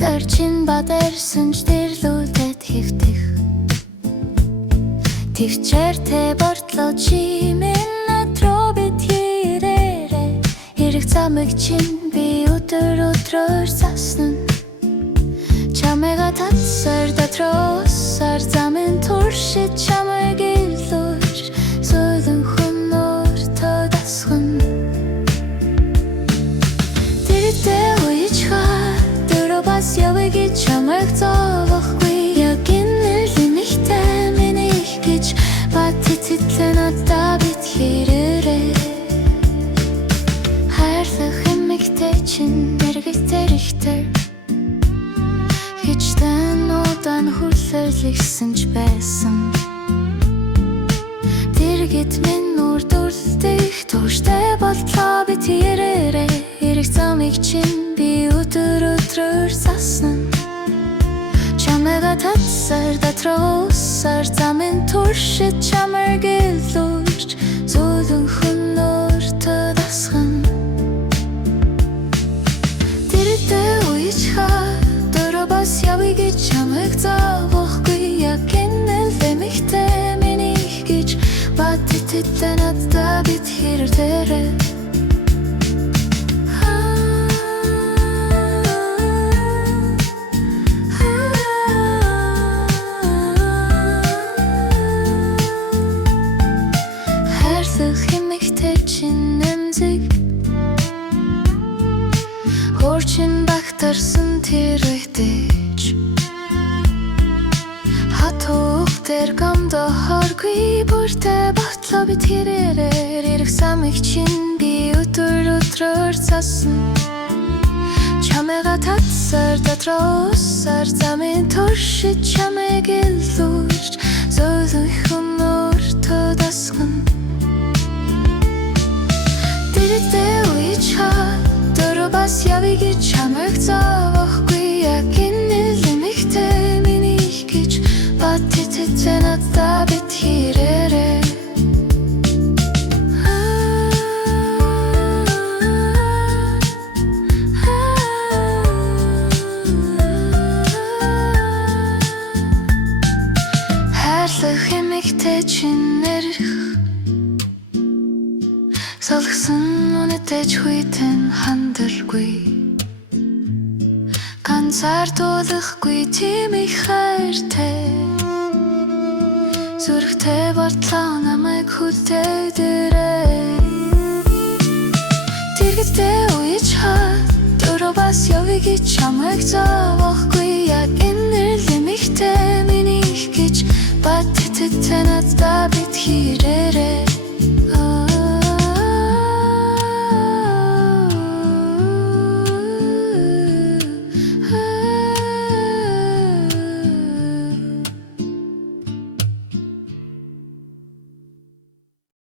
Гарчин бадарсан ч тэрлүүдэд хэвтэх Төвчээртэй бортлоо чимэн тробит хирээрэ Хэрэг замыг чин би өдрөөр засна Чамайга татсар дотросар замын туршид чамайг илүүр Сөйлөн хүнөр тодасгын Тэрдээ уйчха Бас явыг чамайг зовохгүй Яг энэ лимихтэй минийх гэж Батицитлэн ата бит хэрэрэ Хайрлах эмэгтэй чин эргэтэй рихтер Хичтэн удаан хүлэрлэгсэн ч байсан Дэргэд минь үрдүрлдэх Тууштай болтлоо бит хэрэрэ Хэрэг замыг чин би өдрөөр засна Чамайга татсар дотросар замын туршид чамайг илүүрч Зөвлөн хүнөр тодасгын Тэрдээ уйчха дөрөө бас явыг чамайг зовохгүй Яг энэ лэмихтэй минийх гэж Батицитлэн ата бит хэрэрэ Хөрчин багтарсан тэр үедэж Хатуух тэр гамда хоргүй бүртээ батлаа бит хэрэрэ Хэрэг замыг чин би өдрөөр засна Чамайга татсар дотросар замын туршид чамайг илүүрч Зөвлөн хүнөр тодасгын Тэрдээ уйчха Бас явыг чамайг зовохгүй Яг энэ лимихтэй минийх гэж Батицитлэн ата бит хэрэрэ Хайрлах эмэгтэй чин эрх Салгсан үнэтэйч хүйтэн хандалгүй Ганцаардуулахгүй тийм их хайртай Зүрхтэй бортлоо намайг хүлдээдэрэй Тэргэдээ уйчха дөрөө бас явыг чамайг зовохгүй Яг энэ лимихтэй минийх гэж Батицитлэн ата бит хэрэрэ